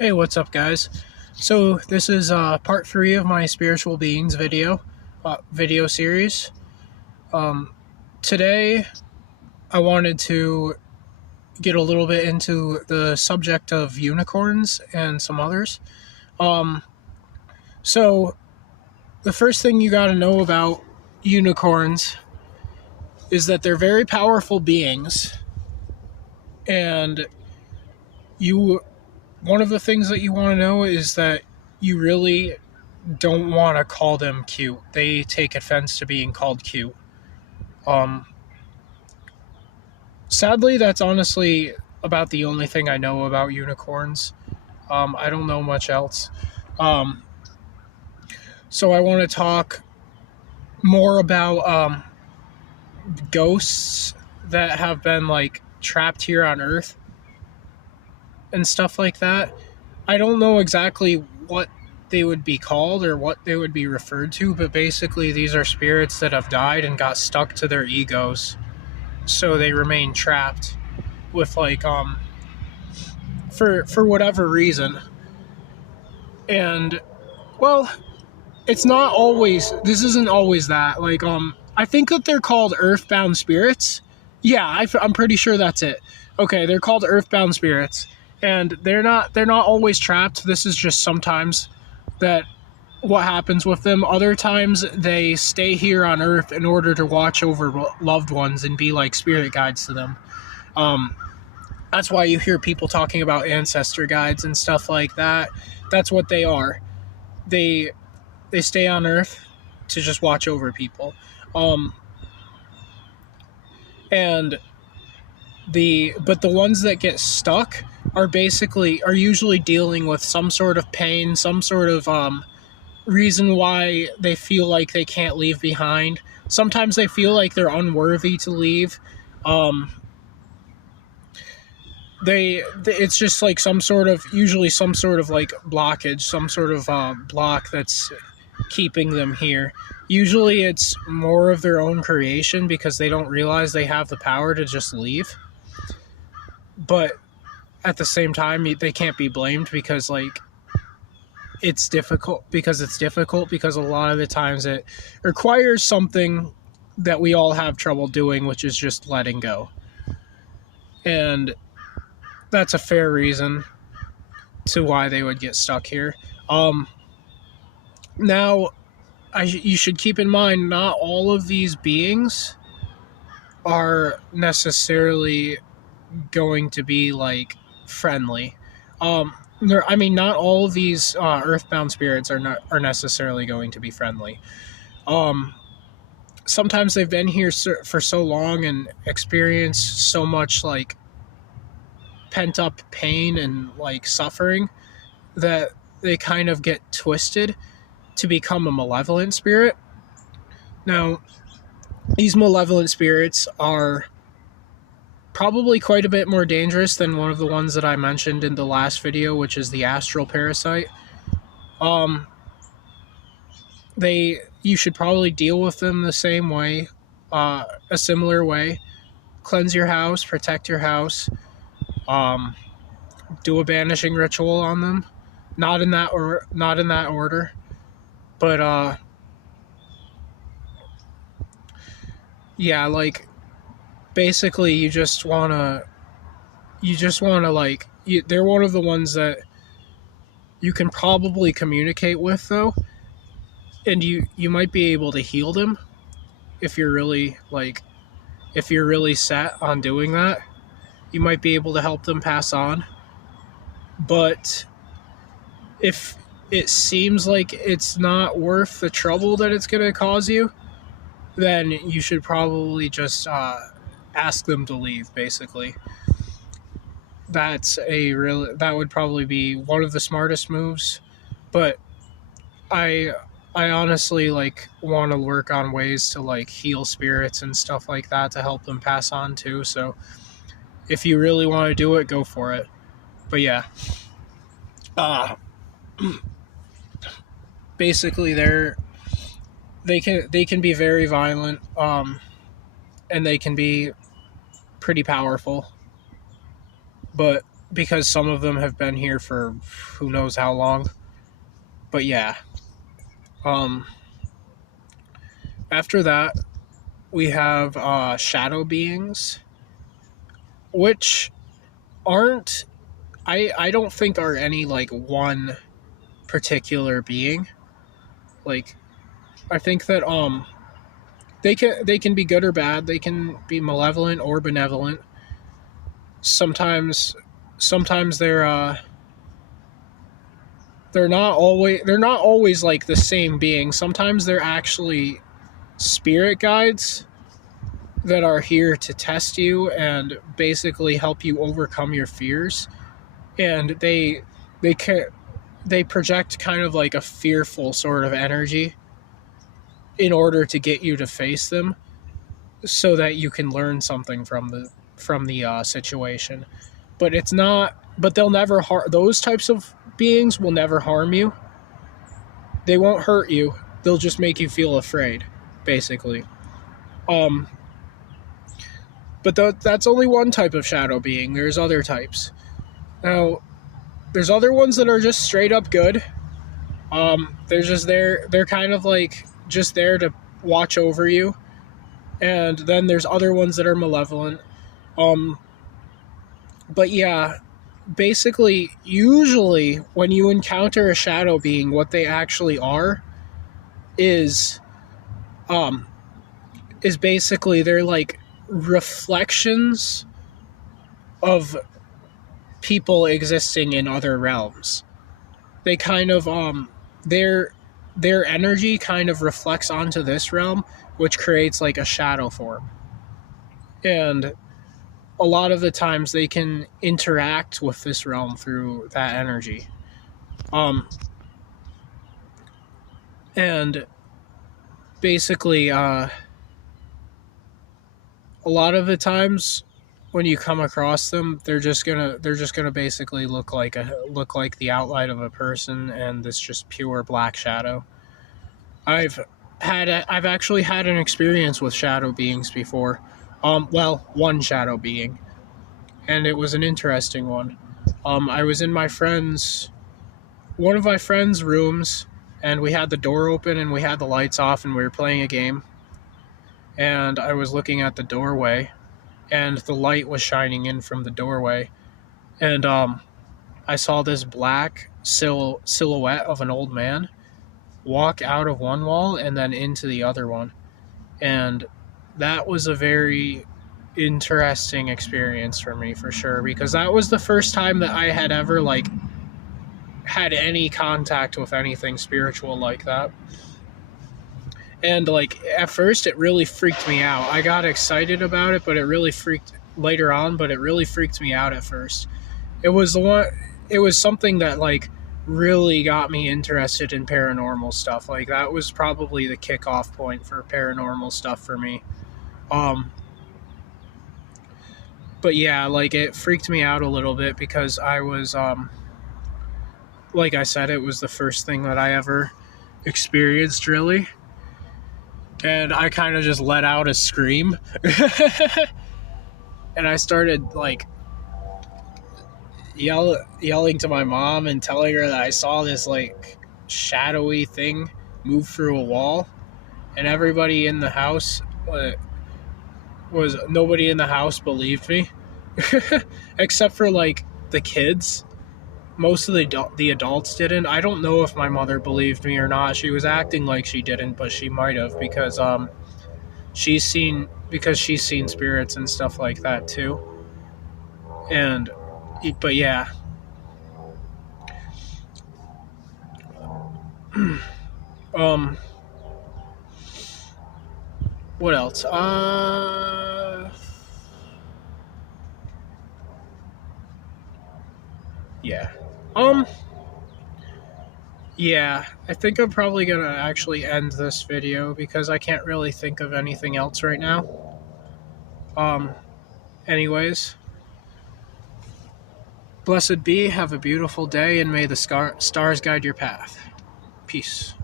Hey, what's up, guys? So this is part 3 of my spiritual beings video series. Today, I wanted to get a little bit into the subject of unicorns and some others. Um, so the first thing you got to know about unicorns is that they're very powerful beings, and you. One of the things that you want to know is that you really don't want to call them cute. They take offense to being called cute. Um, Sadly, that's honestly about the only thing I know about unicorns. I don't know much else. Um, so I want to talk more about ghosts that have been like trapped here on Earth and stuff like that. I don't know exactly what they would be called or what they would be referred to, but basically these are spirits that have died and got stuck to their egos, so they remain trapped with for whatever reason. And well, it's not always, this isn't always that. I think that they're called earthbound spirits. Yeah, I'm pretty sure that's it. Okay, they're called earthbound spirits, and they're not always trapped. This is just sometimes that what happens with them. Other times they stay here on Earth in order to watch over loved ones and be like spirit guides to them. That's why you hear people talking about ancestor guides and stuff like that. That's what they are. They stay on Earth to just watch over people. And but the ones that get stuck are usually dealing with some sort of pain, some sort of reason why they feel like they can't leave behind. Sometimes they feel like they're unworthy to leave. It's just like usually some sort of like blockage, some sort of block that's keeping them here. Usually it's more of their own creation because they don't realize they have the power to just leave. But at the same time, they can't be blamed because it's difficult because a lot of the times it requires something that we all have trouble doing, which is just letting go. And that's a fair reason to why they would get stuck here. Now, you should keep in mind, not all of these beings are necessarily going to be like friendly. Not all of these earthbound spirits are necessarily going to be friendly. Sometimes they've been here for so long and experienced so much like pent up pain and like suffering that they kind of get twisted to become a malevolent spirit. Now, these malevolent spirits are probably quite a bit more dangerous than one of the ones that I mentioned in the last video, which is the astral parasite. You should probably deal with them the same way, a similar way. Cleanse your house, protect your house, do a banishing ritual on them. Not in that order, but yeah, like basically you just wanna they're one of the ones that you can probably communicate with though, and you might be able to heal them if you're really set on doing that. You might be able to help them pass on. But if it seems like it's not worth the trouble that it's going to cause you, then you should probably just ask them to leave, basically. That would probably be one of the smartest moves. But I honestly want to work on ways to heal spirits and stuff like that to help them pass on too. So if you really want to do it, go for it. But yeah, basically they can be very violent, and they can be pretty powerful. But because some of them have been here for who knows how long. But yeah. After that, we have shadow beings, which aren't, I don't think are any like one particular being. Like, I think that they can be good or bad. They can be malevolent or benevolent. Sometimes they're not always like the same being. Sometimes they're actually spirit guides that are here to test you and basically help you overcome your fears. And they can they project kind of like a fearful sort of energy in order to get you to face them, so that you can learn something from the situation. But it's not. But they'll never harm. Those types of beings will never harm you. They won't hurt you. They'll just make you feel afraid, basically. Um, but that's only one type of shadow being. There's other types. Now, there's other ones that are just straight up good. They're just there. They're kind of like just there to watch over you. And then there's other ones that are malevolent. But yeah, basically, usually when you encounter a shadow being, what they actually are is um is basically they're like reflections of people existing in other realms. They kind of their energy kind of reflects onto this realm, which creates like a shadow form. And a lot of the times they can interact with this realm through that energy. And basically, a lot of the times when you come across them, they're just gonna basically look like the outline of a person, and this just pure black shadow. I've actually had an experience with shadow beings before. Well, one shadow being, and it was an interesting one. I was in one of my friend's rooms, and we had the door open and we had the lights off, and we were playing a game. And I was looking at the doorway, and the light was shining in from the doorway, and I saw this black silhouette of an old man walk out of one wall and then into the other one. And that was a very interesting experience for me, for sure, because that was the first time that I had ever like had any contact with anything spiritual like that. And like at first it really freaked me out. I got excited about it, but it really freaked later on, but it really freaked me out at first. It was something that like really got me interested in paranormal stuff. Like that was probably the kickoff point for paranormal stuff for me. Um but yeah, like it freaked me out a little bit because I was like I said, it was the first thing that I ever experienced, really. And I kind of just let out a scream. And I started like yelling to my mom and telling her that I saw this like shadowy thing move through a wall. And everybody in the house nobody in the house believed me. Except for like the kids. Most of the adults didn't. I don't know if my mother believed me or not. She was acting like she didn't, but she might have, because she's seen spirits and stuff like that too. And but yeah. What else? Yeah. Yeah, I think I'm probably gonna actually end this video because I can't really think of anything else right now. Um, Anyways, blessed be, have a beautiful day, and may the stars guide your path. Peace.